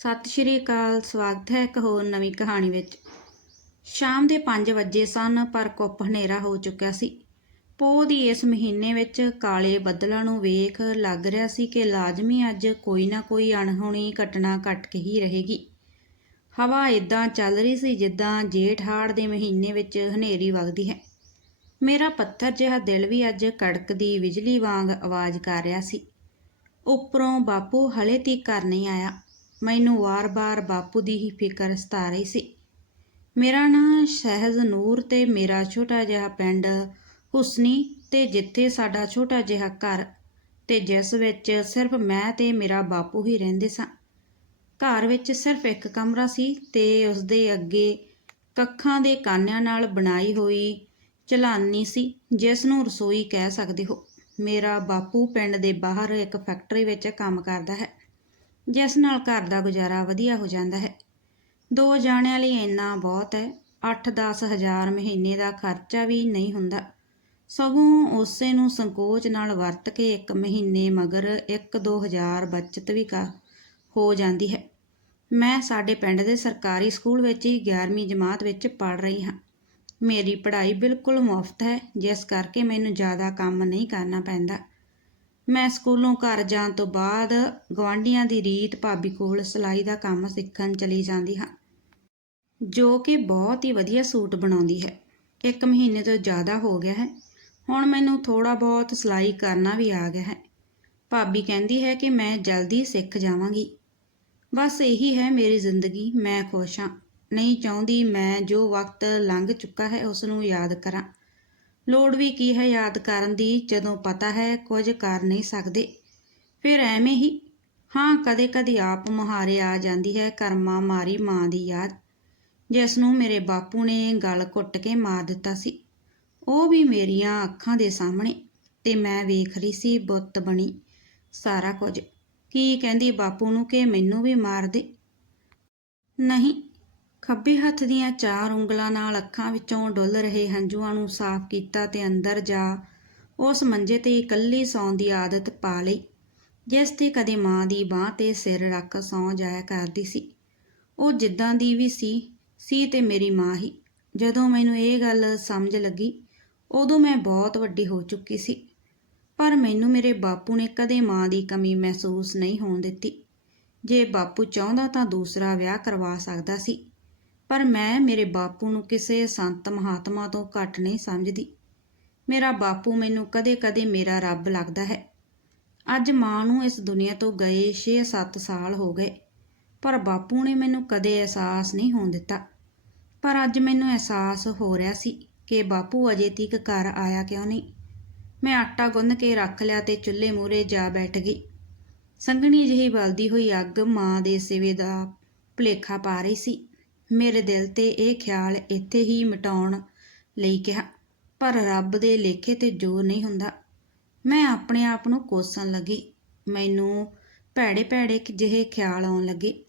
ਸਤਿ ਸ਼੍ਰੀ ਅਕਾਲ, ਸਵਾਗਤ ਹੈ ਇੱਕ ਹੋਰ ਨਵੀਂ ਕਹਾਣੀ ਵਿੱਚ। ਸ਼ਾਮ ਦੇ 5 ਵਜੇ ਸਨ, ਪਰ ਕੁੱਪ ਹਨੇਰਾ ਹੋ ਚੁੱਕਿਆ ਸੀ। ਪੋਹ ਦੀ ਇਸ ਮਹੀਨੇ ਵਿੱਚ ਕਾਲੇ ਬੱਦਲਾਂ ਨੂੰ ਵੇਖ ਲੱਗ ਰਿਹਾ ਸੀ ਕਿ ਲਾਜ਼ਮੀ ਅੱਜ ਕੋਈ ਨਾ ਕੋਈ ਅਣਹੋਣੀ ਘਟਨਾ ਘਟ ਕੇ ਹੀ ਰਹੇਗੀ। ਹਵਾ ਇਦਾਂ ਚੱਲ ਰਹੀ ਸੀ ਜਿੱਦਾਂ ਜੇਠ ਹਾੜ ਦੇ ਮਹੀਨੇ ਵਿੱਚ ਹਨੇਰੀ ਵਗਦੀ ਹੈ। ਮੇਰਾ ਪੱਥਰ ਜਿਹਾ ਦਿਲ ਵੀ ਅੱਜ ਕੜਕ ਦੀ ਬਿਜਲੀ ਵਾਂਗ ਆਵਾਜ਼ ਕਰ ਰਿਹਾ ਸੀ। ਉੱਪਰੋਂ ਬਾਪੂ ਹਲੇ ਤੀਕ ਘਰ ਨਹੀਂ ਆਇਆ। ਮੈਨੂੰ ਵਾਰ-ਵਾਰ ਬਾਪੂ ਦੀ ਹੀ ਫਿਕਰ ਸਤਾ ਰਹੀ ਸੀ। ਮੇਰਾ ਨਾਂ ਸਹਿਜ ਨੂਰ ਤੇ ਮੇਰਾ ਛੋਟਾ ਜਿਹਾ ਪਿੰਡ ਹੁਸਨੀ ਤੇ ਜਿੱਥੇ ਸਾਡਾ ਛੋਟਾ ਜਿਹਾ ਘਰ ਤੇ ਜਿਸ ਵਿੱਚ ਸਿਰਫ ਮੈਂ ਤੇ ਮੇਰਾ ਬਾਪੂ ਹੀ ਰਹਿੰਦੇ ਸਾਂ। ਘਰ ਵਿੱਚ ਸਿਰਫ ਇੱਕ ਕਮਰਾ ਸੀ ਤੇ ਉਸ ਦੇ ਅੱਗੇ ਕੱਖਾਂ ਦੇ ਕਾਨਿਆਂ ਨਾਲ ਬਣਾਈ ਹੋਈ ਚਲਾਨੀ ਸੀ, ਜਿਸ ਨੂੰ ਰਸੋਈ ਕਹਿ ਸਕਦੇ ਹੋ। ਮੇਰਾ ਬਾਪੂ ਪਿੰਡ ਦੇ ਬਾਹਰ ਇੱਕ ਫੈਕਟਰੀ ਵਿੱਚ ਕੰਮ ਕਰਦਾ ਹੈ। ਜਿਸ ਨਾਲ ਘਰ ਦਾ ਗੁਜ਼ਾਰਾ ਵਧੀਆ ਹੋ ਜਾਂਦਾ ਹੈ। ਦੋ ਜਾਣਿਆਂ ਲਈ ਇੰਨਾ ਬਹੁਤ ਹੈ 8-10 ਹਜ਼ਾਰ ਮਹੀਨੇ ਦਾ ਖਰਚਾ ਵੀ ਨਹੀਂ ਹੁੰਦਾ। ਸਗੋਂ ਉਸੇ ਨੂੰ ਸੰਕੋਚ ਨਾਲ ਵਰਤ ਕੇ ਇੱਕ ਮਹੀਨੇ ਮਗਰ 1-2 ਹਜ਼ਾਰ ਬਚਤ ਵੀ ਕਰ ਹੋ ਜਾਂਦੀ ਹੈ। ਮੈਂ ਸਾਡੇ ਪਿੰਡ ਦੇ ਸਰਕਾਰੀ ਸਕੂਲ ਵਿੱਚ ਹੀ 11ਵੀਂ ਜਮਾਤ ਵਿੱਚ ਪੜ੍ਹ ਰਹੀ ਹਾਂ। ਮੇਰੀ ਪੜ੍ਹਾਈ ਬਿਲਕੁਲ ਮੁਫਤ ਹੈ, ਜਿਸ ਕਰਕੇ ਮੈਨੂੰ ਜ਼ਿਆਦਾ ਕੰਮ ਨਹੀਂ ਕਰਨਾ ਪੈਂਦਾ। ਮੈਂ ਸਕੂਲੋਂ ਘਰ ਜਾਣ ਤੋਂ ਬਾਅਦ ਗਵਾਂਢੀਆਂ ਦੀ ਰੀਤ ਭਾਬੀ ਕੋਲ ਸਿਲਾਈ ਦਾ ਕੰਮ ਸਿੱਖਣ ਚਲੀ ਜਾਂਦੀ ਹਾਂ, ਜੋ ਕਿ ਬਹੁਤ ਹੀ ਵਧੀਆ ਸੂਟ ਬਣਾਉਂਦੀ ਹੈ। ਇੱਕ ਮਹੀਨੇ ਤੋਂ ਜ਼ਿਆਦਾ ਹੋ ਗਿਆ ਹੈ। ਹੁਣ ਮੈਨੂੰ ਥੋੜਾ ਬਹੁਤ ਸਿਲਾਈ ਕਰਨਾ ਵੀ ਆ ਗਿਆ ਹੈ। ਭਾਬੀ ਕਹਿੰਦੀ ਹੈ ਕਿ ਮੈਂ ਜਲਦੀ ਸਿੱਖ ਜਾਵਾਂਗੀ। ਬਸ ਇਹੀ ਹੈ ਮੇਰੀ ਜ਼ਿੰਦਗੀ, ਮੈਂ ਖੁਸ਼ ਹਾਂ। ਨਹੀਂ ਚਾਹੁੰਦੀ ਮੈਂ ਜੋ ਵਕਤ ਲੰਘ ਚੁੱਕਾ ਹੈ ਉਸ ਨੂੰ ਯਾਦ ਕਰਾਂ। ਲੋੜ ਵੀ ਕੀ ਹੈ ਯਾਦ ਕਰਨ ਦੀ, ਜਦੋਂ ਪਤਾ ਹੈ ਕੁਝ ਕਰ ਨਹੀਂ ਸਕਦੇ। ਫਿਰ ਐਵੇਂ ਹੀ, ਹਾਂ, ਕਦੇ-ਕਦੇ ਆਪ ਮੁਹਾਰੇ ਆ ਜਾਂਦੀ ਹੈ ਕਰਮਾ ਮਾਰੀ ਮਾਂ ਦੀ ਯਾਦ, ਜਿਸ ਨੂੰ ਮੇਰੇ ਬਾਪੂ ਨੇ ਗਲ ਘੁੱਟ ਕੇ ਮਾਰ ਦਿੱਤਾ ਸੀ। ਉਹ ਵੀ ਮੇਰੀਆਂ ਅੱਖਾਂ ਦੇ ਸਾਹਮਣੇ ਤੇ ਮੈਂ ਵੇਖ ਰਹੀ ਸੀ ਬੁੱਤ ਬਣੀ ਸਾਰਾ ਕੁਝ। ਕੀ ਕਹਿੰਦੀ ਬਾਪੂ ਨੂੰ ਕਿ ਮੈਨੂੰ ਵੀ ਮਾਰ ਦੇ? ਨਹੀਂ ਖੱਬੇ ਹੱਥ ਦੀਆਂ ਚਾਰ ਉਂਗਲਾਂ ਨਾਲ ਅੱਖਾਂ ਵਿੱਚੋਂ ਡੁੱਲ ਰਹੇ ਹੰਝੂਆਂ ਨੂੰ ਸਾਫ਼ ਕੀਤਾ ਤੇ ਅੰਦਰ ਜਾ ਉਸ ਮੰਜੇ ਤੇ ਇਕੱਲੀ ਸੌਣ ਦੀ ਆਦਤ ਪਾ ਲਈ, ਜਿਸ ਤੇ ਕਦੇ ਮਾਂ ਦੀ ਬਾਹ ਤੇ ਸਿਰ ਰੱਖ ਸੌਂ ਜਾਇਆ ਕਰਦੀ ਸੀ। ਉਹ ਜਿੱਦਾਂ ਦੀ ਵੀ ਸੀ ਸੀ ਤੇ ਮੇਰੀ ਮਾਂ ਹੀ। ਜਦੋਂ ਮੈਨੂੰ ਇਹ ਗੱਲ ਸਮਝ ਲੱਗੀ, ਉਦੋਂ ਮੈਂ ਬਹੁਤ ਵੱਡੀ ਹੋ ਚੁੱਕੀ ਸੀ। ਪਰ ਮੈਨੂੰ ਮੇਰੇ ਬਾਪੂ ਨੇ ਕਦੇ ਮਾਂ ਦੀ ਕਮੀ ਮਹਿਸੂਸ ਨਹੀਂ ਹੋਣ ਦਿੱਤੀ। ਜੇ ਬਾਪੂ ਚਾਹੁੰਦਾ ਤਾਂ ਦੂਸਰਾ ਵਿਆਹ ਕਰਵਾ ਸਕਦਾ ਸੀ। ਪਰ ਮੈਂ ਮੇਰੇ ਬਾਪੂ ਨੂੰ ਕਿਸੇ ਸੰਤ ਮਹਾਤਮਾ ਤੋਂ ਘੱਟ ਨਹੀਂ ਸਮਝਦੀ। ਮੇਰਾ ਬਾਪੂ ਮੈਨੂੰ ਕਦੇ-ਕਦੇ ਮੇਰਾ ਰੱਬ ਲੱਗਦਾ ਹੈ। ਅੱਜ ਮਾਂ ਨੂੰ ਇਸ ਦੁਨੀਆ ਤੋਂ ਗਏ 6-7 ਸਾਲ ਹੋ ਗਏ, ਪਰ ਬਾਪੂ ਨੇ ਮੈਨੂੰ ਕਦੇ ਅਹਿਸਾਸ ਨਹੀਂ ਹੋਣ ਦਿੱਤਾ। ਪਰ ਅੱਜ ਮੈਨੂੰ ਅਹਿਸਾਸ ਹੋ ਰਿਹਾ ਸੀ ਕਿ ਬਾਪੂ ਅਜੇ ਤੀਕ ਘਰ ਆਇਆ ਕਿਉਂ ਨਹੀਂ। ਮੈਂ ਆਟਾ ਗੁੰਨ ਕੇ ਰੱਖ ਲਿਆ ਤੇ ਚੁੱਲ੍ਹੇ ਮੂਹਰੇ ਜਾ ਬੈਠ ਗਈ। ਸੰਘਣੀ ਜਿਹੀ ਬਲਦੀ ਹੋਈ ਅੱਗ ਮਾਂ ਦੇ ਸਿਵੇ ਦਾ ਭੁਲੇਖਾ ਪਾ ਰਹੀ ਸੀ। ਮੇਰੇ ਦਿਲ ਤੇ ਇਹ ਖਿਆਲ ਇੱਥੇ ਹੀ ਮਿਟਾਉਣ ਲਈ ਕਿਹਾ, ਪਰ ਰੱਬ ਦੇ ਲੇਖੇ ਤੇ ਜ਼ੋਰ ਨਹੀਂ ਹੁੰਦਾ। ਮੈਂ ਆਪਣੇ ਆਪ ਨੂੰ ਕੋਸਣ ਲੱਗੀ। ਮੈਨੂੰ ਭੈੜੇ ਭੈੜੇ ਜਿਹੇ ਖਿਆਲ ਆਉਣ ਲੱਗੇ।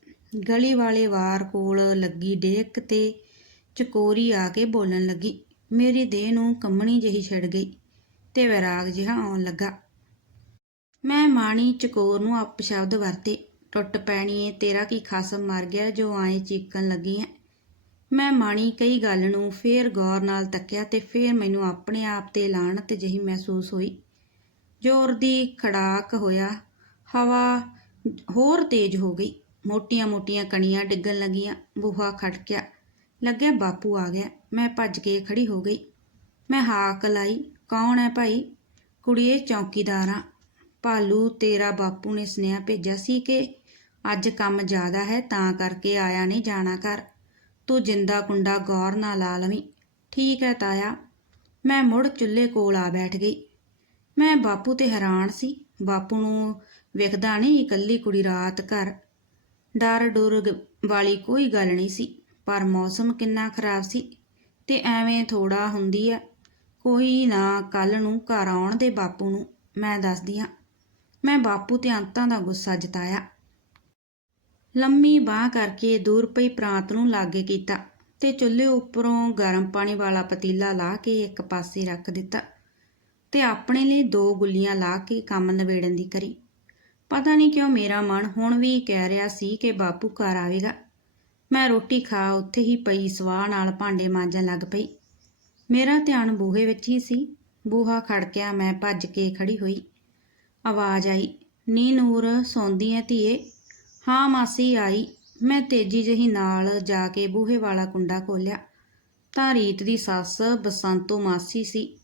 ਗਲੀ ਵਾਲੇ ਵਾਰ ਕੋਲ ਲੱਗੀ ਡੇਕ ਤੇ ਚਕੋਰੀ ਆ ਕੇ ਬੋਲਣ ਲੱਗੀ। ਮੇਰੀ ਦੇਹ ਨੂੰ ਕੰਮਣੀ ਜਿਹੀ ਛਿੜ ਗਈ ਤੇ ਵਿਰਾਗ ਜਿਹਾ ਆਉਣ ਲੱਗਾ। ਮੈਂ ਮਾਣੀ ਚਕੋਰ ਨੂੰ ਅਪਸ਼ਬਦ ਵਰਤੇ। ਟੁੱਟ ਪੈਣੀ ਏ, ਤੇਰਾ ਕੀ ਖਸਮ ਮਰ ਗਿਆ, ਜੋ ਆਏ ਚੀਕਣ ਲੱਗੀ ਹੈ ਮੈਂ ਮਾਣੀ ਕਈ ਗੱਲ ਨੂੰ, ਫੇਰ ਗੌਰ ਨਾਲ ਤੱਕਿਆ ਤੇ ਫੇਰ ਮੈਨੂੰ ਆਪਣੇ ਆਪ ਤੇ ਲਾਣਤ ਜਿਹੀ ਮਹਿਸੂਸ ਹੋਈ। ਜ਼ੋਰ ਦੀ ਖੜਾਕ ਹੋਇਆ, ਹਵਾ ਹੋਰ ਤੇਜ਼ ਹੋ ਗਈ। ਮੋਟੀਆਂ-ਮੋਟੀਆਂ ਕਣੀਆਂ ਡਿੱਗਣ ਲੱਗੀਆਂ, ਬੂਹਾ ਖੜਕਿਆ। ਲੱਗਿਆ ਬਾਪੂ ਆ ਗਿਆ, ਮੈਂ ਭੱਜ ਕੇ ਖੜੀ ਹੋ ਗਈ। ਮੈਂ ਹਾਕ ਲਾਈ, ਕੌਣ ਹੈ ਭਾਈ? ਕੁੜੀਏ ਚੌਕੀਦਾਰਾਂ ਭਾਲੂ ਤੇਰਾ ਬਾਪੂ ਨੇ ਸੁਨੇਹਾ ਭੇਜਿਆ ਸੀ ਕਿ ਅੱਜ ਕੰਮ ਜ਼ਿਆਦਾ ਹੈ, ਤਾਂ ਕਰਕੇ ਆਇਆ ਨਹੀਂ ਜਾਣਾ ਘਰ। ਤੂੰ ਜਿੰਦਾ ਕੁੰਡਾ ਗੌਰ ਨਾ ਲਾ ਲਵੀਂ। ਠੀਕ ਹੈ ਤਾਇਆ। ਮੈਂ ਮੁੜ ਚੁੱਲ੍ਹੇ ਕੋਲ ਆ ਬੈਠ ਗਈ। ਮੈਂ ਬਾਪੂ ਤੇ ਹੈਰਾਨ ਸੀ। ਬਾਪੂ ਨੂੰ ਵੇਖਦਾ ਨਹੀਂ ਇਕੱਲੀ ਕੁੜੀ ਰਾਤ ਘਰ। ਡਰ ਡੁਰ ਵਾਲੀ ਕੋਈ ਗੱਲ ਨਹੀਂ ਸੀ, ਪਰ ਮੌਸਮ ਕਿੰਨਾ ਖਰਾਬ ਸੀ ਤੇ ਐਵੇਂ ਥੋੜਾ ਹੁੰਦੀ ਆ। ਕੋਈ ਨਾ ਕੱਲ ਨੂੰ ਘਰ ਆਉਣ ਦੇ ਬਾਪੂ ਨੂੰ ਮੈਂ ਦੱਸਦੀ ਹਾਂ। ਮੈਂ ਬਾਪੂ ਤੇ ਅੰਤਾਂ ਦਾ ਗੁੱਸਾ ਜਤਾਇਆ। ਲੰਮੀ ਬਾਹ ਕਰਕੇ ਦੂਰ ਪਈ ਪ੍ਰਾਂਤ ਨੂੰ ਲਾਗੇ ਕੀਤਾ ਤੇ ਚੁੱਲ੍ਹੇ ਉੱਪਰੋਂ ਗਰਮ ਪਾਣੀ ਵਾਲਾ ਪਤੀਲਾ ਲਾ ਕੇ ਇੱਕ ਪਾਸੇ ਰੱਖ ਦਿੱਤਾ ਤੇ ਆਪਣੇ ਲਈ ਦੋ ਗੁੱਲੀਆਂ ਲਾ ਕੇ ਕੰਮ ਨਿਬੇੜਨ ਦੀ ਕਰੀ। ਪਤਾ ਨਹੀਂ ਕਿਉਂ ਮੇਰਾ ਮਨ ਹੁਣ ਵੀ ਕਹਿ ਰਿਹਾ ਸੀ ਕਿ ਬਾਪੂ ਘਰ ਆਵੇਗਾ। ਮੈਂ ਰੋਟੀ ਖਾ ਉੱਥੇ ਹੀ ਪਈ ਸਵਾਹ ਨਾਲ ਭਾਂਡੇ ਮਾਂਜਣ ਲੱਗ ਪਈ। ਮੇਰਾ ਧਿਆਨ ਬੂਹੇ ਵਿੱਚ ਹੀ ਸੀ। ਬੂਹਾ ਖੜਕਿਆ ਮੈਂ ਭੱਜ ਕੇ ਖੜੀ ਹੋਈ। ਆਵਾਜ਼ ਆਈ, ਨੀ ਨੂਰ, ਸੌਂਦੀ ਐ ਧੀਏ? ਹਾਂ ਮਾਸੀ ਆਈ। ਮੈਂ ਤੇਜ਼ੀ ਜਿਹੀ ਨਾਲ ਜਾ ਕੇ ਬੂਹੇ ਵਾਲਾ ਕੁੰਡਾ ਖੋਲਿਆ ਤਾਂ ਰੀਤ ਦੀ ਸੱਸ ਬਸੰਤੋ ਮਾਸੀ ਸੀ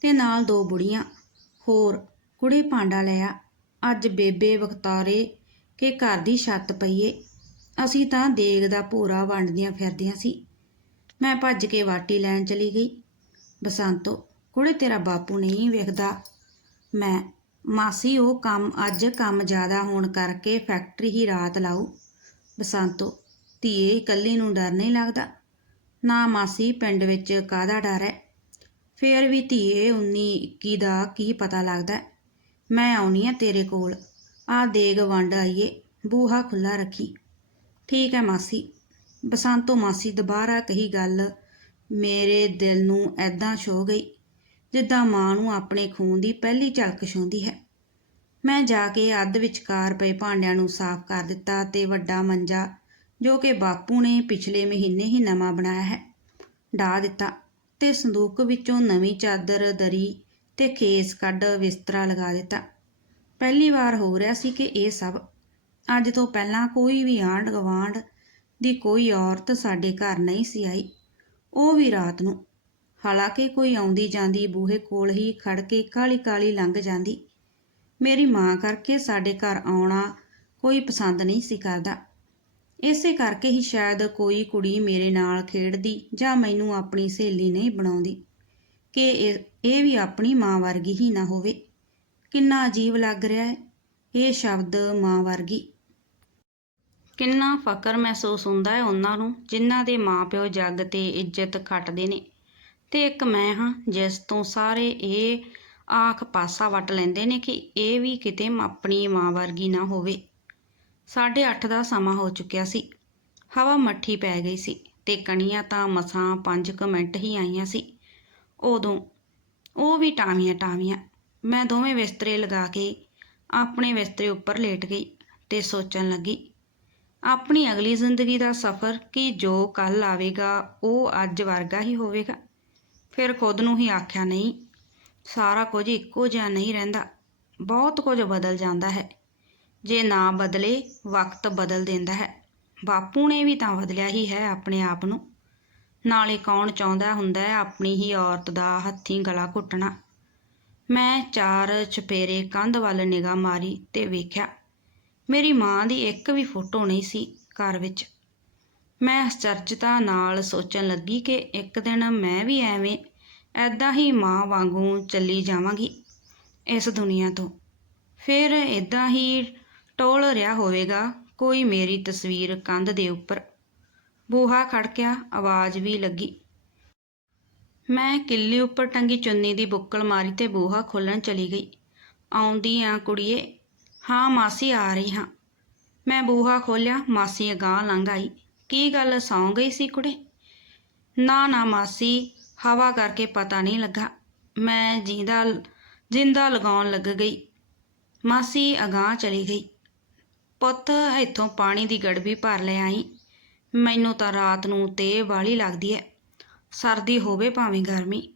ਤੇ ਨਾਲ ਦੋ ਬੁੜੀਆਂ। ਹੋਰ ਕੁੜੇ ਭਾਂਡਾ ਲਿਆ। ਅੱਜ ਬੇਬੇ ਵਖਤਾਰੇ ਕੇ ਘਰ ਦੀ ਛੱਤ ਪਈਏ। ਅਸੀਂ ਤਾਂ ਦੇਗ ਦਾ ਭੂਰਾ ਵੰਡਦੀਆਂ ਫਿਰਦੀਆਂ ਸੀ। ਮੈਂ ਭੱਜ ਕੇ ਵਾਟੀ ਲੈਣ ਚਲੀ ਗਈ। ਬਸੰਤੋ, ਕੁੜੇ ਤੇਰਾ ਬਾਪੂ ਨਹੀਂ ਵੇਖਦਾ। ਮੈਂ ਮਾਸੀ, ਉਹ ਕੰਮ, ਅੱਜ ਕੰਮ ਜ਼ਿਆਦਾ ਹੋਣ ਕਰਕੇ ਫੈਕਟਰੀ ਹੀ ਰਾਤ ਲਾਊ। ਬਸੰਤੋ, ਧੀਏ, ਇਕੱਲੀ ਨੂੰ ਡਰ ਨਹੀਂ ਲੱਗਦਾ? ਨਾ ਮਾਸੀ, ਪਿੰਡ ਵਿੱਚ ਕਾਹਦਾ ਡਰ ਹੈ? ਫੇਰ ਵੀ ਧੀਏ 19 21 ਦਾ ਕੀ ਪਤਾ ਲੱਗਦਾ ਮੈਂ ਆਉਣੀ ਆ ਤੇਰੇ ਕੋਲ। ਆ ਦੇਗ ਵੰਡ ਆਈਏ, ਬੂਹਾ ਖੁੱਲਾ ਰੱਖੀ। ਠੀਕ ਹੈ ਮਾਸੀ। ਬਸੰਤੋ, ਮਾਸੀ ਦੁਬਾਰਾ ਕਹੀ ਗੱਲ, ਮੇਰੇ ਦਿਲ ਨੂੰ ਐਦਾਂ ਛੋ ਗਈ। ਜਿੱਦਾਂ ਮਾਂ ਨੂੰ ਆਪਣੇ ਖੂਨ ਦੀ ਪਹਿਲੀ ਝਲਕ ਛੂੰਦੀ ਹੈ। ਮੈਂ ਜਾ ਕੇ ਅੱਧ ਵਿਚਕਾਰ ਪਏ ਭਾਂਡਿਆਂ ਨੂੰ ਸਾਫ਼ ਕਰ ਦਿੱਤਾ ਤੇ ਵੱਡਾ ਮੰਜਾ, ਜੋ ਕਿ ਬਾਪੂ ਨੇ ਪਿਛਲੇ ਮਹੀਨੇ ਹੀ ਨਵਾਂ ਬਣਾਇਆ ਹੈ ਢਾ ਦਿੱਤਾ ਤੇ ਸੰਦੂਕ ਵਿੱਚੋਂ ਨਵੀਂ ਚਾਦਰ, ਦਰੀ ਤੇ ਖੇਸ ਕੱਢ ਬਿਸਤਰਾ ਲਗਾ ਦਿੱਤਾ। ਪਹਿਲੀ ਵਾਰ ਹੋ ਰਿਹਾ ਸੀ ਕਿ ਇਹ ਸਭ। ਅੱਜ ਤੋਂ ਪਹਿਲਾਂ ਕੋਈ ਵੀ ਆਂਢ ਗਵਾਂਢ ਦੀ ਕੋਈ ਔਰਤ ਸਾਡੇ ਘਰ ਨਹੀਂ ਸੀ ਆਈ। ਉਹ ਵੀ ਰਾਤ ਨੂੰ ਹਾਲਾਂਕਿ ਕੋਈ ਆਉਂਦੀ ਜਾਂਦੀ ਬੂਹੇ ਕੋਲ ਹੀ ਖੜ ਕੇ ਕਾਲੀ ਕਾਲੀ ਲੰਘ ਜਾਂਦੀ। ਮੇਰੀ ਮਾਂ ਕਰਕੇ ਸਾਡੇ ਘਰ ਆਉਣਾ ਕੋਈ ਪਸੰਦ ਨਹੀਂ ਸੀ ਕਰਦਾ। ਇਸੇ ਕਰਕੇ ਹੀ ਸ਼ਾਇਦ ਕੋਈ ਕੁੜੀ ਮੇਰੇ ਨਾਲ ਖੇਡਦੀ ਜਾਂ ਮੈਨੂੰ ਆਪਣੀ ਸਹੇਲੀ ਨਹੀਂ ਬਣਾਉਂਦੀ। ਕਿ ਇਹ ਇਹ ਵੀ ਆਪਣੀ ਮਾਂ ਵਰਗੀ ਹੀ ਨਾ ਹੋਵੇ। ਕਿੰਨਾ ਅਜੀਬ ਲੱਗ ਰਿਹਾ ਹੈ ਇਹ ਸ਼ਬਦ ਮਾਂ ਵਰਗੀ। ਕਿੰਨਾ ਫਕਰ ਮਹਿਸੂਸ ਹੁੰਦਾ ਹੈ ਉਹਨਾਂ ਨੂੰ ਜਿਨ੍ਹਾਂ ਦੇ ਮਾਪਿਓ ਜੱਗ ਤੇ ਇੱਜ਼ਤ ਖੱਟਦੇ ਨੇ। ਤੇ ਇੱਕ ਮੈਂ ਹਾਂ, ਜਿਸ ਤੋਂ ਸਾਰੇ ਇਹ ਆਖ ਪਾਸਾ ਵੱਟ ਲੈਂਦੇ ਨੇ ਕਿ ਇਹ ਵੀ ਕਿਤੇ ਆਪਣੀ ਮਾਂ ਵਰਗੀ ਨਾ ਹੋਵੇ। ਸਾਢੇ ਅੱਠ ਦਾ ਸਮਾਂ ਹੋ ਚੁੱਕਿਆ ਸੀ। ਹਵਾ ਮੱਠੀ ਪੈ ਗਈ ਸੀ ਤੇ ਕਣੀਆਂ ਤਾਂ ਮਸਾਂ ਪੰਜ ਕੁ ਮਿੰਟ ਹੀ ਆਈਆਂ ਸੀ। ਉਦੋਂ ਉਹ ਵੀ ਟਾਵੀਆਂ ਟਾਵੀਆਂ, ਮੈਂ ਦੋਵੇਂ ਬਿਸਤਰੇ ਲਗਾ ਕੇ ਆਪਣੇ ਬਿਸਤਰੇ ਉੱਪਰ ਲੇਟ ਗਈ ਤੇ ਸੋਚਣ ਲੱਗੀ, ਆਪਣੀ ਅਗਲੀ ਜ਼ਿੰਦਗੀ ਦਾ ਸਫ਼ਰ ਕਿ ਜੋ ਕੱਲ ਆਵੇਗਾ, ਉਹ ਅੱਜ ਵਰਗਾ ਹੀ ਹੋਵੇਗਾ। ਫਿਰ ਖੁਦ ਨੂੰ ਹੀ ਆਖਿਆ, ਨਹੀਂ, ਸਾਰਾ ਕੁਝ ਇੱਕੋ ਜਿਹਾ ਨਹੀਂ ਰਹਿੰਦਾ। ਬਹੁਤ ਕੁਝ ਬਦਲ ਜਾਂਦਾ ਹੈ। ਜੇ ਨਾ ਬਦਲੇ, ਵਕਤ ਬਦਲ ਦਿੰਦਾ ਹੈ। ਬਾਪੂ ਨੇ ਵੀ ਤਾਂ ਬਦਲਿਆ ਹੀ ਹੈ ਆਪਣੇ ਆਪ ਨੂੰ। ਨਾਲੇ ਕੌਣ ਚਾਹੁੰਦਾ ਹੁੰਦਾ ਹੈ ਆਪਣੀ ਹੀ ਔਰਤ ਦਾ ਹੱਥੀਂ ਗਲਾ ਘੁੱਟਣਾ। ਮੈਂ ਚਾਰ ਚਪੇਰੇ ਕੰਧ ਵੱਲ ਨਿਗਾਹ ਮਾਰੀ ਤੇ ਵੇਖਿਆ, ਮੇਰੀ ਮਾਂ ਦੀ ਇੱਕ ਵੀ ਫੋਟੋ ਨਹੀਂ ਸੀ ਘਰ ਵਿੱਚ। ਮੈਂ ਅਚਰਜਤਾ ਨਾਲ ਸੋਚਣ ਲੱਗੀ ਕਿ ਇੱਕ ਦਿਨ ਮੈਂ ਵੀ ਐਵੇਂ ਐਦਾਂ ਹੀ ਮਾਂ ਵਾਂਗੂ ਚੱਲੀ ਜਾਵਾਂਗੀ ਇਸ ਦੁਨੀਆ ਤੋਂ। ਫਿਰ ਇਦਾਂ ਹੀ ਟੋਲ ਰਿਹਾ ਹੋਵੇਗਾ, ਕੋਈ ਮੇਰੀ ਤਸਵੀਰ ਕੰਧ ਦੇ ਉੱਪਰ। ਬੂਹਾ ਖੜਕਿਆ, ਆਵਾਜ਼ ਵੀ ਲੱਗੀ। ਮੈਂ ਕਿੱਲੀ ਉੱਪਰ ਟੰਗੀ ਚੁੰਨੀ ਦੀ ਬੁੱਕਲ ਮਾਰੀ ਤੇ ਬੂਹਾ ਖੋਲਣ ਚਲੀ ਗਈ। ਆਉਂਦੀ ਆ ਕੁੜੀਏ, ਹਾਂ, ਮਾਸੀ ਆ ਰਹੀ ਹਾਂ। ਮੈਂ ਬੂਹਾ ਖੋਲਿਆ ਮਾਸੀ ਅਗਾਂਹ ਲੰਘ ਆਈ। ਕੀ ਗੱਲ ਸੌਂ ਗਈ ਸੀ ਕੁੜੇ? ਨਾ ਨਾ ਮਾਸੀ, ਹਵਾ ਕਰਕੇ ਪਤਾ ਨਹੀਂ ਲੱਗਾ। ਮੈਂ ਜਿੰਦਾ ਜਿੰਦਾ ਲਗਾਉਣ ਲੱਗ ਗਈ। ਮਾਸੀ ਅਗਾਂਹ ਚਲੀ ਗਈ। ਪੁੱਤ, ਇੱਥੋਂ ਪਾਣੀ ਦੀ ਗੜਬੀ ਭਰ ਲੈ ਆਈ। ਮੈਨੂੰ ਤਾਂ ਰਾਤ ਨੂੰ ਤੇ ਵਾਲੀ ਲੱਗਦੀ ਐ। ਸਰਦੀ ਹੋਵੇ ਭਾਵੇਂ ਗਰਮੀ।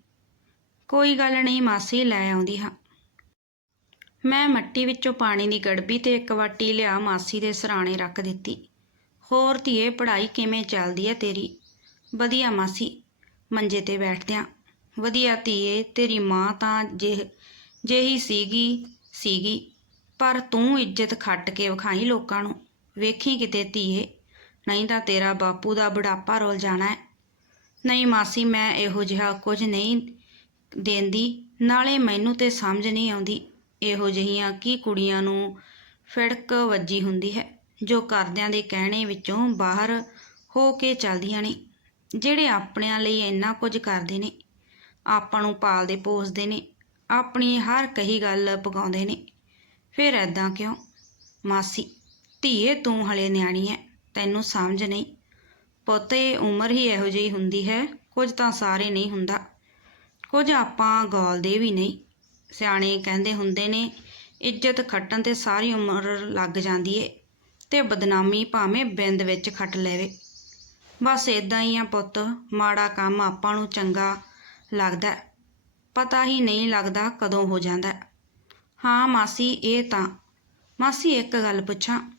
ਕੋਈ ਗੱਲ ਨਹੀਂ, ਮਾਸੀ ਲੈ ਆਉਂਦੀ ਹਾਂ। ਮੈਂ ਮੱਟੀ ਵਿੱਚੋਂ ਪਾਣੀ ਦੀ ਗੜਬੀ ਤੇ ਇੱਕ ਵਾਟੀ ਲਿਆ ਮਾਸੀ ਦੇ ਸਰਾਣੇ ਰੱਖ ਦਿੱਤੀ। ਹੋਰ ਧੀਏ, ਪੜ੍ਹਾਈ ਕਿਵੇਂ ਚੱਲਦੀ ਹੈ ਤੇਰੀ? ਵਧੀਆ ਮਾਸੀ, ਮੰਜੇ ਤੇ ਬੈਠਦਿਆਂ। ਵਧੀਆ ਧੀਏ, ਤੇਰੀ ਮਾਂ ਤਾਂ ਜੇ, ਜਿਹੀ ਸੀਗੀ ਸੀਗੀ। ਪਰ ਤੂੰ ਇੱਜ਼ਤ ਖੱਟ ਕੇ ਵਿਖਾਈ ਲੋਕਾਂ ਨੂੰ। ਵੇਖੀ ਕਿਤੇ ਧੀਏ, ਨਹੀਂ ਤਾਂ ਤੇਰਾ ਬਾਪੂ ਦਾ ਬੁਢਾਪਾ ਰੋਲ ਜਾਣਾ ਹੈ ਨਹੀਂ ਮਾਸੀ, ਮੈਂ ਇਹੋ ਜਿਹਾ ਕੁਝ ਨਹੀਂ ਦੇਂਦੀ। ਨਾਲੇ ਮੈਨੂੰ ਤੇ ਸਮਝ ਨਹੀਂ ਆਉਂਦੀ। ਇਹੋ ਜਿਹੀਆਂ ਕੀ ਕੁੜੀਆਂ ਨੂੰ ਫਿੜਕ ਵੱਜੀ ਹੁੰਦੀ ਹੈ। ਜੋ ਕਰਦਿਆਂ ਦੇ ਕਹਿਣੇ ਵਿੱਚੋਂ ਬਾਹਰ ਹੋ ਕੇ ਚੱਲਦੀਆਂ ਨੇ, ਜਿਹੜੇ ਆਪਣਿਆਂ ਲਈ ਇੰਨਾ ਕੁਝ ਕਰਦੇ ਨੇ, ਆਪਾਂ ਨੂੰ ਪਾਲਦੇ ਪੋਸਦੇ ਨੇ, ਆਪਣੀ ਹਰ ਕਹੀ ਗੱਲ ਪਕਾਉਂਦੇ ਨੇ। ਫਿਰ ਐਦਾਂ ਕਿਉਂ? ਮਾਸੀ, ਧੀਏ ਤੂੰ ਹਲੇ ਨਿਆਣੀ ਐ, ਤੈਨੂੰ ਸਮਝ ਨਹੀਂ। ਪੁੱਤੇ ਉਮਰ ਹੀ ਇਹੋ ਜਿਹੀ ਹੁੰਦੀ ਹੈ, ਕੁਝ ਤਾਂ ਸਾਰੇ ਨਹੀਂ ਹੁੰਦਾ। ਕੁਝ ਆਪਾਂ ਗੋਲਦੇ ਵੀ ਨਹੀਂ। ਸਿਆਣੇ ਕਹਿੰਦੇ ਹੁੰਦੇ ਨੇ, ਇੱਜ਼ਤ ਖੱਟਣ ਤੇ ਸਾਰੀ ਉਮਰ ਲੱਗ ਜਾਂਦੀ ਏ। ਤੇ ਬਦਨਾਮੀ ਭਾਵੇਂ ਬਿੰਦ ਵਿੱਚ ਖੱਟ ਲੈਵੇ। ਬਸ ਇਦਾਂ ਹੀ ਆ ਪੁੱਤ, ਮਾੜਾ ਕੰਮ ਆਪਾਂ ਨੂੰ ਚੰਗਾ ਲੱਗਦਾ ਪਤਾ ਹੀ ਨਹੀਂ ਲੱਗਦਾ ਕਦੋਂ ਹੋ ਜਾਂਦਾ ਹਾਂ। ਮਾਸੀ, ਇਹ ਤਾਂ। ਮਾਸੀ, ਇੱਕ ਗੱਲ ਪੁੱਛਾਂ।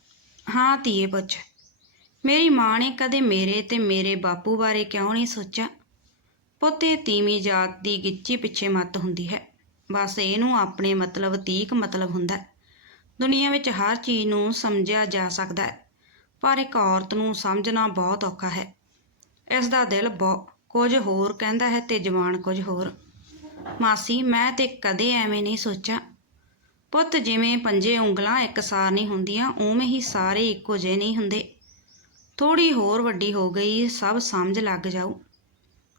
ਹਾਂ ਧੀਏ ਪੁੱਛ ਮੇਰੀ ਮਾਂ ਨੇ ਕਦੇ ਮੇਰੇ ਤੇ ਮੇਰੇ ਬਾਪੂ ਬਾਰੇ ਕਿਉਂ ਨਹੀਂ ਸੋਚਿਆ? ਪੁੱਤੇ ਤੀਵੀਂ ਜਾਤ ਦੀ ਗਿੱਚੀ ਪਿੱਛੇ ਮੱਤ ਹੁੰਦੀ ਹੈ। ਬਸ ਇਹਨੂੰ ਆਪਣੇ ਮਤਲਬ, ਤੀਕ ਮਤਲਬ ਹੁੰਦਾ ਹੈ। ਦੁਨੀਆ ਵਿੱਚ ਹਰ ਚੀਜ਼ ਨੂੰ ਸਮਝਿਆ ਜਾ ਸਕਦਾ ਹੈ, ਪਰ ਇੱਕ ਔਰਤ ਨੂੰ ਸਮਝਣਾ ਬਹੁਤ ਔਖਾ ਹੈ। ਇਸ ਦਾ ਦਿਲ ਬਹੁ, ਕੁਝ ਹੋਰ ਕਹਿੰਦਾ ਹੈ ਤੇ ਜ਼ਬਾਨ ਕੁਝ ਹੋਰ। ਮਾਸੀ, ਮੈਂ ਤੇ ਕਦੇ ਐਵੇਂ ਨਹੀਂ ਸੋਚਿਆ। ਪੁੱਤ, ਜਿਵੇਂ ਪੰਜੇ ਉਂਗਲਾਂ ਇੱਕਸਾਰ ਨਹੀਂ ਹੁੰਦੀਆਂ, ਉਵੇਂ ਹੀ ਸਾਰੇ ਇੱਕੋ ਜਿਹੇ ਨਹੀਂ ਹੁੰਦੇ। ਥੋੜੀ ਹੋਰ ਵੱਡੀ ਹੋ ਗਈ, ਸਭ ਸਮਝ ਲੱਗ ਜਾਊ।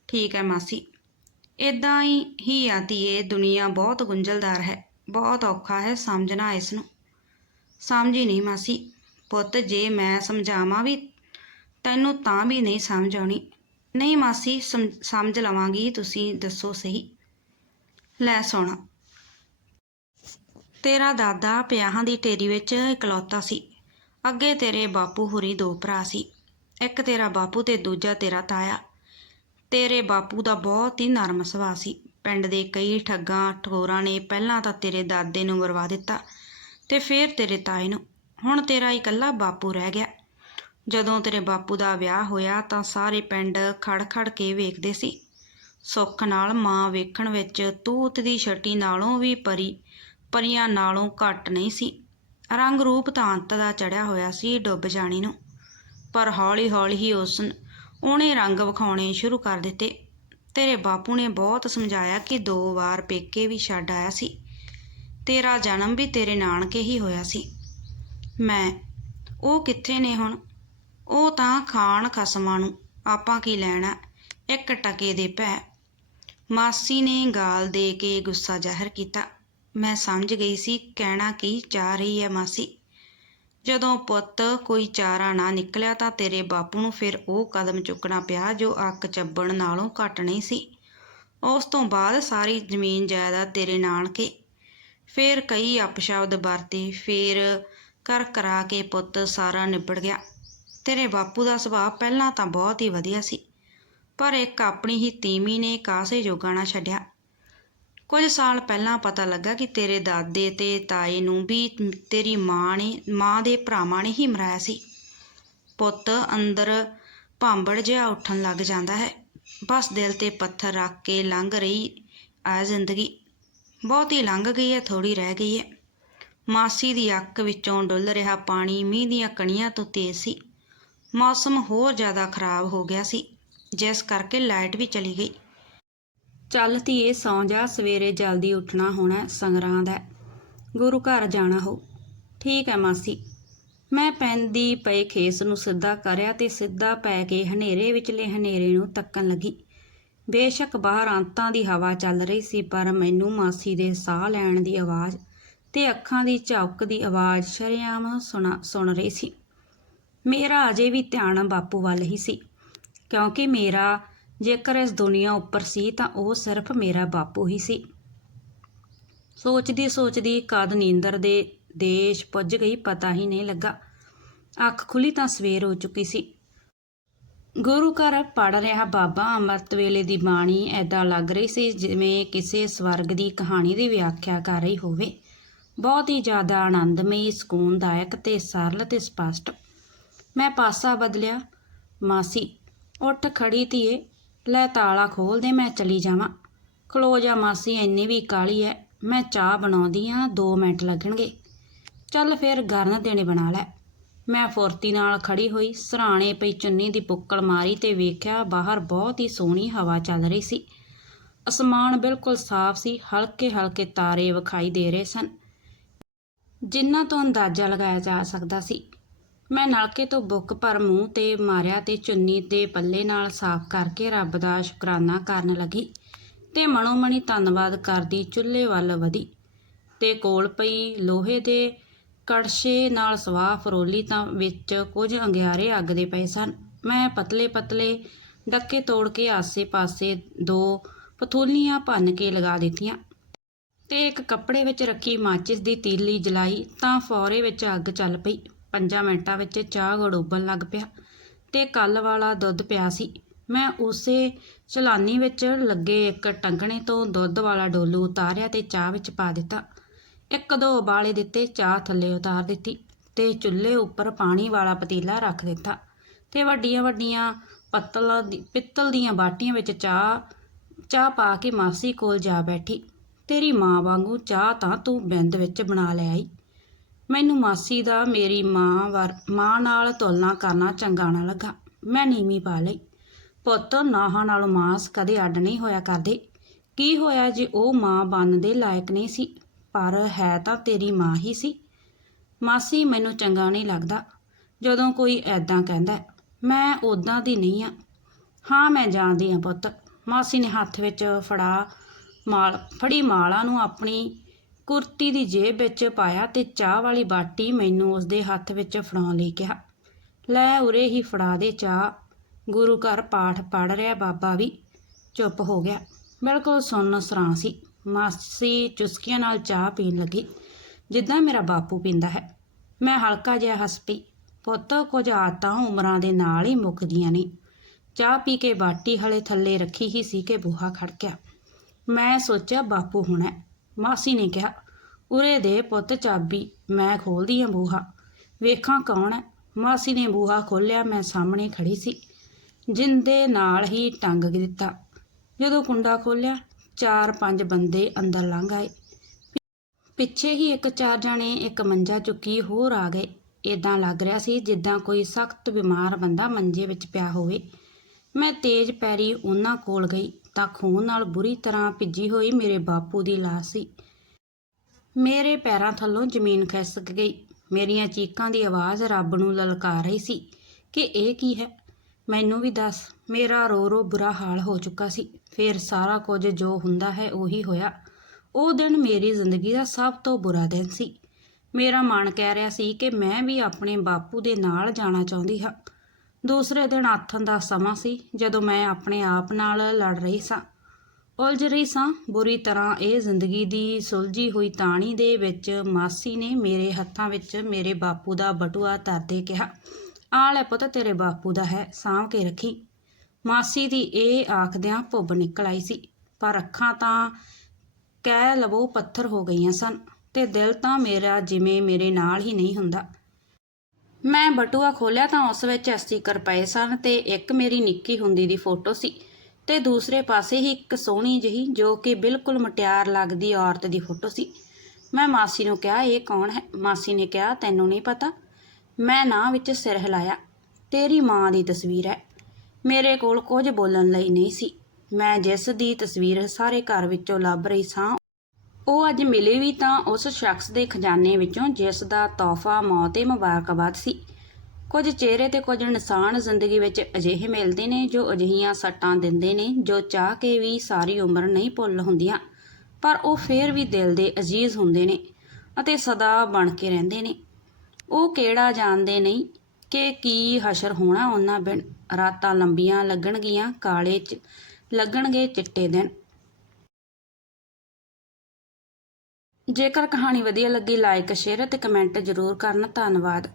ਠੀਕ ਹੈ ਮਾਸੀ। ਇਦਾਂ ਹੀ ਹੀ ਆਤੀ ਏ, ਦੁਨੀਆ ਬਹੁਤ ਗੁੰਝਲਦਾਰ ਹੈ, ਬਹੁਤ ਔਖਾ ਹੈ ਸਮਝਣਾ ਇਸ ਨੂੰ। ਸਮਝੀ ਨਹੀਂ ਮਾਸੀ। ਪੁੱਤ, ਜੇ ਮੈਂ ਸਮਝਾਵਾਂ ਵੀ, ਤੈਨੂੰ ਤਾਂ ਵੀ ਨਹੀਂ ਸਮਝ ਆਉਣੀ। ਨਹੀਂ ਮਾਸੀ, ਸਮ- ਸਮਝ ਲਵਾਂਗੀ, ਤੁਸੀਂ ਦੱਸੋ ਸਹੀ। ਲੈ ਸੁਣ ਤੇਰਾ ਦਾਦਾ ਪਿਆਹਾਂ ਦੀ ਢੇਰੀ ਵਿੱਚ ਇਕਲੌਤਾ ਸੀ। ਅੱਗੇ ਤੇਰੇ ਬਾਪੂ ਹੁਰੀ ਦੋ ਭਰਾ ਸੀ। ਇੱਕ ਤੇਰਾ ਬਾਪੂ ਤੇ ਦੂਜਾ ਤੇਰਾ ਤਾਇਆ। ਤੇਰੇ ਬਾਪੂ ਦਾ ਬਹੁਤ ਹੀ ਨਰਮ ਸੁਭਾਅ ਸੀ। ਪਿੰਡ ਦੇ ਕਈ ਠੱਗਾਂ, ਠੋਰਾਂ ਨੇ ਪਹਿਲਾਂ ਤਾਂ ਤੇਰੇ ਦਾਦੇ ਨੂੰ ਮਰਵਾ ਦਿੱਤਾ। ਤੇ ਫਿਰ ਤੇਰੇ ਤਾਏ ਨੂੰ, ਹੁਣ ਤੇਰਾ ਇਕੱਲਾ ਬਾਪੂ ਰਹਿ ਗਿਆ। ਜਦੋਂ ਤੇਰੇ ਬਾਪੂ ਦਾ ਵਿਆਹ ਹੋਇਆ ਤਾਂ ਸਾਰੇ ਪਿੰਡ ਖੜ-ਖੜ ਕੇ ਵੇਖਦੇ ਸੀ। ਸੁੱਖ ਨਾਲ ਮਾਂ ਵੇਖਣ ਵਿੱਚ ਤੂਤ ਦੀ ਛਟੀ ਨਾਲੋਂ ਵੀ ਪਰੀ, ਪਰੀਆਂ ਨਾਲੋਂ ਘੱਟ ਨਹੀਂ ਸੀ। ਰੰਗ ਰੂਪ ਤਾਂ ਅੰਤ ਦਾ ਚੜਿਆ ਹੋਇਆ ਸੀ ਡੁੱਬ ਜਾਣੀ ਨੂੰ, ਪਰ ਹੌਲੀ-ਹੌਲੀ ਹੀ ਉਸ ਉਹਨੇ ਰੰਗ ਵਿਖਾਉਣੇ ਸ਼ੁਰੂ ਕਰ ਦਿੱਤੇ। ਤੇਰੇ ਬਾਪੂ ਨੇ ਬਹੁਤ ਸਮਝਾਇਆ ਕਿ ਦੋ ਵਾਰ ਪੇਕੇ ਵੀ ਛੱਡ ਆਇਆ ਸੀ। ਤੇਰਾ ਜਨਮ ਵੀ ਤੇਰੇ ਨਾਨਕੇ ਹੀ ਹੋਇਆ ਸੀ। ਮੈਂ, ਉਹ ਕਿੱਥੇ ਨੇ ਹੁਣ? ਉਹ ਤਾਂ ਖਾਣ ਖਸਮਾਂ ਨੂੰ ਆਪਾਂ ਕੀ ਲੈਣਾ? ਇੱਕ ਟਕੇ ਦੇ ਪੈ। ਮਾਸੀ ਨੇ ਗਾਲ ਦੇ ਕੇ ਗੁੱਸਾ ਜ਼ਾਹਿਰ ਕੀਤਾ। ਮੈਂ ਸਮਝ ਗਈ ਸੀ ਕਹਿਣਾ ਕੀ ਚਾਹ ਰਹੀ ਹੈ ਮਾਸੀ। ਜਦੋਂ ਪੁੱਤ ਕੋਈ ਚਾਰਾ ਨਾ ਨਿਕਲਿਆ ਤਾਂ ਤੇਰੇ ਬਾਪੂ ਨੂੰ ਫਿਰ ਉਹ ਕਦਮ ਚੁੱਕਣਾ ਪਿਆ ਜੋ ਅੱਕ ਚੱਬਣ ਨਾਲੋਂ ਘੱਟ ਨਹੀਂ ਸੀ। ਉਸ ਤੋਂ ਬਾਅਦ ਸਾਰੀ ਜ਼ਮੀਨ ਜਾਇਦਾਦ ਤੇਰੇ ਨਾਨਕੇ ਫਿਰ ਕਈ ਅਪਸ਼ਬਦ ਵਰਤੇ, ਫਿਰ ਕਰ ਕਰਾ ਕੇ ਪੁੱਤ ਸਾਰਾ ਨਿਬੜ ਗਿਆ। ਤੇਰੇ ਬਾਪੂ ਦਾ ਸੁਭਾਅ ਪਹਿਲਾਂ ਤਾਂ ਬਹੁਤ ਹੀ ਵਧੀਆ ਸੀ, ਪਰ ਇੱਕ ਆਪਣੀ ਹੀ ਤੀਮੀ ਨੇ ਕਾਸੇ ਜੋਗਾ ਨਾ ਛੱਡਿਆ। ਕੁਝ ਸਾਲ ਪਹਿਲਾਂ ਪਤਾ ਲੱਗਾ ਕਿ ਤੇਰੇ ਦਾਦੇ ਤੇ ਤਾਏ ਨੂੰ ਵੀ ਤੇਰੀ ਮਾਂ ਨੇ, ਮਾਂ ਦੇ ਭਰਾਵਾਂ ਨੇ ਹੀ ਮਰਾਇਆ ਸੀ। ਪੁੱਤ ਅੰਦਰ ਭਾਂਬੜ ਜਿਹਾ ਉੱਠਣ ਲੱਗ ਜਾਂਦਾ ਹੈ। ਬਸ ਦਿਲ ਤੇ ਪੱਥਰ ਰੱਖ ਕੇ ਲੰਘ ਰਹੀ ਆ ਜ਼ਿੰਦਗੀ। ਬਹੁਤੀ ਲੰਘ ਗਈ ਹੈ ਥੋੜੀ ਰਹਿ ਗਈ ਹੈ। ਮਾਸੀ ਦੀ ਅੱਖ ਵਿੱਚੋਂ ਡੁੱਲ ਰਿਹਾ ਪਾਣੀ ਮੀਂਹ ਦੀਆਂ ਕਣੀਆਂ ਤੋਂ ਤੇਜ਼ ਸੀ। ਮੌਸਮ ਹੋਰ ਜ਼ਿਆਦਾ ਖਰਾਬ ਹੋ ਗਿਆ ਸੀ, ਜਿਸ ਕਰਕੇ ਲਾਈਟ ਵੀ ਚਲੀ ਗਈ। ਚੱਲ ਧੀਏ, ਸੌਂ ਜਾ, ਸਵੇਰੇ ਜਲਦੀ ਉੱਠਣਾ ਹੋਣਾ ਸੰਗਰਾਂ ਦਾ ਗੁਰੂ ਘਰ ਜਾਣਾ ਹੋ। ਠੀਕ ਹੈ ਮਾਸੀ। ਮੈਂ ਪੈਂਦੀ ਪਏ ਖੇਸ ਨੂੰ ਸਿੱਧਾ ਕਰਿਆ ਤੇ ਸਿੱਧਾ ਪੈ ਕੇ ਹਨੇਰੇ ਵਿਚਲੇ ਹਨੇਰੇ ਨੂੰ ਤੱਕਣ ਲੱਗੀ। ਬੇਸ਼ੱਕ ਬਾਹਰ ਅੰਤਾਂ ਦੀ ਹਵਾ ਚੱਲ ਰਹੀ ਸੀ, ਪਰ ਮੈਨੂੰ ਮਾਸੀ ਦੇ ਸਾਹ ਲੈਣ ਦੀ ਆਵਾਜ਼ ਤੇ ਅੱਖਾਂ ਦੀ ਝਾਕ ਦੀ ਆਵਾਜ਼ ਸ਼ਰੇਆਮ ਸੁਣਾ, ਸੁਣ ਰਹੀ ਸੀ। ਮੇਰਾ ਅਜੇ ਵੀ ਧਿਆਨ ਬਾਪੂ ਵੱਲ ਹੀ ਸੀ, ਕਿਉਂਕਿ ਮੇਰਾ ਜੇਕਰ ਇਸ ਦੁਨੀਆ ਉੱਪਰ ਸੀ ਤਾਂ ਉਹ ਸਿਰਫ ਮੇਰਾ ਬਾਪੂ ਹੀ ਸੀ। ਸੋਚਦੀ ਸੋਚਦੀ ਕਦ ਨੀਂਦਰ ਦੇ ਦੇਸ਼ ਪੁੱਜ ਗਈ, ਪਤਾ ਹੀ ਨਹੀਂ ਲੱਗਾ। ਅੱਖ ਖੁੱਲੀ ਤਾਂ ਸਵੇਰ ਹੋ ਚੁੱਕੀ ਸੀ। ਗੁਰੂ ਘਰ ਪੜ ਰਿਹਾ ਬਾਬਾ ਅੰਮ੍ਰਿਤ ਵੇਲੇ ਦੀ ਬਾਣੀ ਐਦਾਂ ਲੱਗ ਰਹੀ ਸੀ ਜਿਵੇਂ ਕਿਸੇ ਸਵਰਗ ਦੀ ਕਹਾਣੀ ਦੀ ਵਿਆਖਿਆ ਕਰ ਰਹੀ ਹੋਵੇ। ਬਹੁਤ ਹੀ ਜ਼ਿਆਦਾ ਆਨੰਦਮਈ, ਸਕੂਨਦਾਇਕ ਤੇ ਸਰਲ ਤੇ ਸਪਸ਼ਟ। ਮੈਂ ਪਾਸਾ ਬਦਲਿਆ, ਮਾਸੀ, ਉੱਠ ਖੜੀ ਧੀਏ, ਲੈ ਤਾਲਾ ਖੋਲ ਦੇ, ਮੈਂ ਚਲੀ ਜਾਵਾਂ। ਖਲੋ ਜਾ ਮਾਸੀ, ਇੰਨੀ ਵੀ ਕਾਲੀ ਐ, ਮੈਂ ਚਾਹ ਬਣਾਉਂਦੀ ਆ 2 ਮਿੰਟ ਲੱਗਣਗੇ। ਚੱਲ ਫਿਰ ਗਰਨ ਦੇਣੇ ਬਣਾ ਲੈ। ਮੈਂ ਫੁਰਤੀ ਨਾਲ ਖੜੀ ਹੋਈ ਸਰਾਣੇ ਪਈ ਚੁੰਨੀ ਦੀ ਪੁੱਕਲ ਮਾਰੀ ਤੇ ਵੇਖਿਆ ਬਾਹਰ ਬਹੁਤ ਹੀ ਸੋਹਣੀ ਹਵਾ ਚੱਲ ਰਹੀ ਸੀ। ਅਸਮਾਨ ਬਿਲਕੁਲ ਸਾਫ਼ ਸੀ, ਹਲਕੇ ਹਲਕੇ ਤਾਰੇ ਵਿਖਾਈ ਦੇ ਰਹੇ ਸਨ। ਜਿਨ੍ਹਾਂ ਤੋਂ ਅੰਦਾਜ਼ਾ ਲਗਾਇਆ ਜਾ ਸਕਦਾ ਸੀ। ਮੈਂ ਨਲਕੇ ਤੋਂ ਬੁੱਕ ਪਰ ਮੂੰਹ ਤੇ ਮਾਰਿਆ ਤੇ ਚੁੰਨੀ ਦੇ ਪੱਲੇ ਨਾਲ ਸਾਫ਼ ਕਰਕੇ ਰੱਬ ਦਾ ਸ਼ੁਕਰਾਨਾ ਕਰਨ ਲੱਗੀ ਤੇ ਮਨੋਮਣੀ ਧੰਨਵਾਦ ਕਰਦੀ ਚੁੱਲ੍ਹੇ ਵੱਲ ਵਧੀ ਤੇ ਕੋਲ ਪਈ ਲੋਹੇ ਦੇ ਕੜਛੇ ਨਾਲ ਸਵਾਹ ਫਰੋਲੀ ਤਾਂ ਵਿੱਚ ਕੁਝ ਅੰਗਿਆਰੇ ਅੱਗ ਦੇ ਪਏ ਸਨ। ਮੈਂ ਪਤਲੇ ਪਤਲੇ ਡੱਕੇ ਤੋੜ ਕੇ ਆਸੇ-ਪਾਸੇ ਦੋ ਪਥੋਲੀਆਂ ਭੰਨ ਕੇ ਲਗਾ ਦਿੱਤੀਆਂ ਤੇ ਇੱਕ ਕੱਪੜੇ ਵਿੱਚ ਰੱਖੀ ਮਾਚਿਸ ਦੀ ਤੀਲੀ ਜਲਾਈ ਤਾਂ ਫੌਰੇ ਵਿੱਚ ਅੱਗ ਚੱਲ ਪਈ। ਪੰਜਾਂ ਮਿੰਟਾਂ ਵਿੱਚ ਚਾਹ ਗੜੋਬਣ ਲੱਗ ਪਿਆ ਤੇ ਕੱਲ ਵਾਲਾ ਦੁੱਧ ਪਿਆ ਸੀ। ਮੈਂ ਉਸੇ ਚਲਾਨੀ ਵਿੱਚ ਲੱਗੇ ਇੱਕ ਟੰਗਣੇ ਤੋਂ ਦੁੱਧ ਵਾਲਾ ਡੋਲੂ ਉਤਾਰਿਆ ਤੇ ਚਾਹ ਵਿੱਚ ਪਾ ਦਿੱਤਾ। ਇੱਕ ਦੋ ਉਬਾਲੇ ਦਿੱਤੇ, ਚਾਹ ਥੱਲੇ ਉਤਾਰ ਦਿੱਤੀ ਤੇ ਚੁੱਲ੍ਹੇ ਉੱਪਰ ਪਾਣੀ ਵਾਲਾ ਪਤੀਲਾ ਰੱਖ ਦਿੱਤਾ ਤੇ ਵੱਡੀਆਂ ਵੱਡੀਆਂ ਪੱਤਲ ਦੀ, ਪਿੱਤਲ ਦੀਆਂ ਬਾਟੀਆਂ ਵਿੱਚ ਚਾਹ ਚਾਹ ਪਾ ਕੇ ਮਾਸੀ ਕੋਲ ਜਾ ਬੈਠੀ। ਤੇਰੀ ਮਾਂ ਵਾਂਗੂ ਚਾਹ ਤਾਂ ਤੂੰ ਬਿੰਦ ਵਿੱਚ ਬਣਾ ਲੈ ਆਈ। ਮੈਨੂੰ ਮਾਸੀ ਦਾ, ਮੇਰੀ ਮਾਂ ਵਰ, ਮਾਂ ਨਾਲ ਤੁਲਨਾ ਕਰਨਾ ਚੰਗਾ ਨਾ ਲੱਗਾ। ਮੈਂ ਨੀਵੀਂ ਪਾ ਲਈ। ਪੁੱਤ, ਨਾਹਾਂ ਨਾਲੋਂ ਮਾਸ ਕਦੇ ਅੱਡ ਨਹੀਂ ਹੋਇਆ ਕਰਦੇ। ਕੀ ਹੋਇਆ ਜੇ ਉਹ ਮਾਂ ਬਣਨ ਦੇ ਲਾਇਕ ਨਹੀਂ ਸੀ? ਪਰ ਹੈ ਤਾਂ ਤੇਰੀ ਮਾਂ ਹੀ ਸੀ। ਮਾਸੀ ਮੈਨੂੰ ਚੰਗਾ ਨਹੀਂ ਲੱਗਦਾ। ਜਦੋਂ ਕੋਈ ਐਦਾਂ ਕਹਿੰਦਾ ਮੈਂ ਉਦਾਂ ਦੀ ਨਹੀਂ ਆ। ਹਾਂ, ਮੈਂ ਜਾਣਦੀ ਆ ਪੁੱਤ। ਮਾਸੀ ਨੇ ਹੱਥ ਵਿੱਚ ਫੜਾ ਮਾਲ, ਫੜੀ ਮਾਲਾ ਨੂੰ ਆਪਣੀ ਕੁਰਤੀ ਦੀ ਜੇਬ ਵਿੱਚ ਪਾਇਆ ਤੇ ਚਾਹ ਵਾਲੀ ਬਾਟੀ ਮੈਨੂੰ ਉਸਦੇ ਹੱਥ ਵਿੱਚ ਫੜਾਉਣ ਲਈ ਕਿਹਾ। ਲੈ ਉਰੇ ਹੀ ਫੜਾ ਦੇ ਚਾਹ। ਗੁਰੂ ਘਰ ਪਾਠ ਪੜ ਰਿਹਾ ਬਾਬਾ ਵੀ। ਚੁੱਪ ਹੋ ਗਿਆ। ਬਿਲਕੁਲ ਸੁਣਨ ਸਰਾਂ ਸੀ। ਮਾਸੀ ਚੁਸਕੀਆਂ ਨਾਲ ਚਾਹ ਪੀਣ ਲੱਗੀ। ਜਿੱਦਾਂ ਮੇਰਾ ਬਾਪੂ ਪੀਂਦਾ ਹੈ। ਮੈਂ ਹਲਕਾ ਜਿਹਾ ਹੱਸ ਪਈ। ਪੁੱਤ, ਕੁਝ ਆਦਤਾਂ ਉਮਰਾਂ ਦੇ ਨਾਲ ਹੀ ਮੁੱਕਦੀਆਂ ਨੇ। ਚਾਹ ਪੀ ਕੇ ਬਾਟੀ ਹਲੇ ਥੱਲੇ ਰੱਖੀ ਹੀ ਸੀ ਕਿ ਬੂਹਾ ਖੜਕਿਆ ਮੈਂ ਸੋਚਿਆ, ਬਾਪੂ ਹੋਣਾ ਹੈ। ਮਾਸੀ ਨੇ ਕਿਹਾ, ਉਰੇ ਦੇ ਪੁੱਤ ਚਾਬੀ, ਮੈਂ ਖੋਲਦੀ ਆ ਬੂਹਾ। ਵੇਖਾਂ ਕੌਣ ਹੈ? ਮਾਸੀ ਨੇ ਬੂਹਾ ਖੋਲ੍ਹਿਆ, ਮੈਂ ਸਾਹਮਣੇ ਖੜੀ ਸੀ। ਜਿੰਦੇ ਨਾਲ ਹੀ ਟੰਗ ਦਿੱਤਾ। ਜਦੋਂ ਕੁੰਡਾ ਖੋਲ੍ਹਿਆ ਚਾਰ ਪੰਜ ਬੰਦੇ ਅੰਦਰ ਲੰਘ ਆਏ। ਪਿੱਛੇ ਹੀ ਇੱਕ ਚਾਰ ਜਣੇ ਇੱਕ ਮੰਜਾ ਚੁੱਕੀ ਹੋਰ ਆ ਗਏ। ਇਦਾਂ ਲੱਗ ਰਿਹਾ ਸੀ ਜਿੱਦਾਂ ਕੋਈ ਸਖਤ ਬਿਮਾਰ ਬੰਦਾ ਮੰਜੇ ਵਿੱਚ ਪਿਆ ਹੋਵੇ। ਮੈਂ ਤੇਜ਼ ਪੈਰੀ ਉਹਨਾਂ ਕੋਲ ਗਈ ਤਾਂ ਖੂਨ ਨਾਲ ਬੁਰੀ ਤਰ੍ਹਾਂ ਭਿੱਜੀ ਹੋਈ ਮੇਰੇ ਬਾਪੂ ਦੀ ਲਾਸ਼ ਸੀ। ਮੇਰੇ ਪੈਰਾਂ ਥੱਲੋਂ ਜ਼ਮੀਨ ਖਿਸਕ ਗਈ। ਮੇਰੀਆਂ ਚੀਕਾਂ ਦੀ ਆਵਾਜ਼ ਰੱਬ ਨੂੰ ਲਲਕਾਰ ਰਹੀ ਸੀ ਕਿ ਇਹ ਕੀ ਹੈ? ਮੈਨੂੰ ਵੀ ਦੱਸ, ਮੇਰਾ ਰੋ ਰੋ ਬੁਰਾ ਹਾਲ ਹੋ ਚੁੱਕਾ ਸੀ। ਫਿਰ ਸਾਰਾ ਕੁਝ ਜੋ ਹੁੰਦਾ ਹੈ ਉਹੀ ਹੋਇਆ। ਉਹ ਦਿਨ ਮੇਰੀ ਜ਼ਿੰਦਗੀ ਦਾ ਸਭ ਤੋਂ ਬੁਰਾ ਦਿਨ ਸੀ। ਮੇਰਾ ਮਨ ਕਹਿ ਰਿਹਾ ਸੀ ਕਿ ਮੈਂ ਵੀ ਆਪਣੇ ਬਾਪੂ ਦੇ ਨਾਲ ਜਾਣਾ ਚਾਹੁੰਦੀ ਹਾਂ। ਦੂਸਰੇ ਦਿਨ ਆਥਣ ਦਾ ਸਮਾਂ ਸੀ, ਜਦੋਂ ਮੈਂ ਆਪਣੇ ਆਪ ਨਾਲ ਲੜ ਰਹੀ ਸਾਂ। ਉਲਝ ਰਹੀ ਸਾਂ, ਬੁਰੀ ਤਰ੍ਹਾਂ ਇਹ ਜ਼ਿੰਦਗੀ ਦੀ ਸੁਲਝੀ ਹੋਈ ਤਾਣੀ ਦੇ ਵਿੱਚ ਮਾਸੀ ਨੇ ਮੇਰੇ ਹੱਥਾਂ ਵਿੱਚ ਮੇਰੇ ਬਾਪੂ ਦਾ ਬਟੂਆ ਤਰਦੇ ਕਿਹਾ ਆ ਲੈ ਪੁੱਤ, ਤੇਰੇ ਬਾਪੂ ਦਾ ਹੈ, ਸਾਂਭ ਕੇ ਰੱਖੀ। ਮਾਸੀ ਦੀ ਇਹ ਆਖਦਿਆਂ ਭੁੱਬ ਨਿਕਲ ਆਈ ਸੀ, ਪਰ ਅੱਖਾਂ ਤਾਂ ਕਹਿ ਲਵੋ ਪੱਥਰ ਹੋ ਗਈਆਂ ਸਨ ਤੇ ਦਿਲ ਤਾਂ ਮੇਰਾ ਜਿਵੇਂ ਮੇਰੇ ਨਾਲ ਹੀ ਨਹੀਂ ਹੁੰਦਾ। ਮੈਂ ਬਟੂਆ ਖੋਲਿਆ ਤਾਂ ਉਸ ਵਿੱਚ 80 ਪਏ ਸਨ ਤੇ ਇੱਕ ਮੇਰੀ ਨਿੱਕੀ ਹੁੰਦੀ ਦੀ ਫੋਟੋ ਸੀ ਤੇ ਦੂਸਰੇ ਪਾਸੇ ਹੀ ਇੱਕ ਸੋਹਣੀ ਜਿਹੀ ਜੋ ਕਿ ਬਿਲਕੁਲ ਮਟਿਆਰ ਲੱਗਦੀ ਔਰਤ ਦੀ ਫੋਟੋ ਸੀ। ਮੈਂ ਮਾਸੀ ਨੂੰ ਕਿਹਾ, ਇਹ ਕੌਣ ਹੈ? ਮਾਸੀ ਨੇ ਕਿਹਾ, ਤੈਨੂੰ ਨਹੀਂ ਪਤਾ। ਮੈਂ ਨਾਂ ਵਿੱਚ ਸਿਰ ਹਿਲਾਇਆ। ਤੇਰੀ ਮਾਂ ਦੀ ਤਸਵੀਰ ਹੈ। ਮੇਰੇ ਕੋਲ ਕੁਝ ਬੋਲਣ ਲਈ ਨਹੀਂ ਸੀ। ਮੈਂ ਜਿਸ ਦੀ ਤਸਵੀਰ ਸਾਰੇ ਘਰ ਵਿੱਚੋਂ ਲੱਭ ਰਹੀ ਸਾਂ, ਉਹ ਅੱਜ ਮਿਲੇ ਵੀ ਤਾਂ ਉਸ ਸ਼ਖਸ ਦੇ ਖਜ਼ਾਨੇ ਵਿੱਚੋਂ ਜਿਸ ਦਾ ਤੋਹਫਾ ਮੌਤ ਏ ਮੁਬਾਰਕਬਾਦ ਸੀ। ਕੁਝ ਚਿਹਰੇ ਤੇ ਕੁਝ ਇਨਸਾਨ ਜ਼ਿੰਦਗੀ ਵਿੱਚ ਅਜਿਹੇ ਮਿਲਦੇ ਨੇ ਜੋ ਅਜਿਹੀਆਂ ਸੱਟਾਂ ਦਿੰਦੇ ਨੇ, ਜੋ ਚਾਹ ਕੇ ਵੀ ਸਾਰੀ ਉਮਰ ਨਹੀਂ ਭੁੱਲ ਹੁੰਦੀਆਂ, ਪਰ ਉਹ ਫੇਰ ਵੀ ਦਿਲ ਦੇ ਅਜ਼ੀਜ਼ ਹੁੰਦੇ ਨੇ ਅਤੇ ਸਦਾ ਬਣ ਕੇ ਰਹਿੰਦੇ ਨੇ। ਉਹ ਕਿਹੜਾ ਜਾਣਦੇ ਨਹੀਂ ਕਿ ਕੀ ਹਸ਼ਰ ਹੋਣਾ ਉਹਨਾਂ ਬਿਨ? ਰਾਤਾਂ ਲੰਬੀਆਂ ਲੱਗਣਗੀਆਂ, ਕਾਲੇ ਚ ਲੱਗਣਗੇ ਚਿੱਟੇ ਦਿਨ। ਜੇਕਰ ਕਹਾਣੀ ਵਧੀਆ ਲੱਗੀ ਲਾਈਕ ਸ਼ੇਅਰ ਅਤੇ ਕਮੈਂਟ ਜ਼ਰੂਰ ਕਰਨ। ਧੰਨਵਾਦ।